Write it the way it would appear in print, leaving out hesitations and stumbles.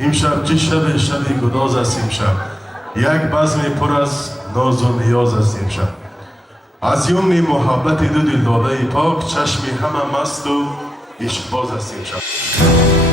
امشب چه شب گداز است امشب. یک بزم پر از ناز و نیاز است امشب. از یمن محبت دو دل داده پاک چشم همه مست و عشقباز است امشب.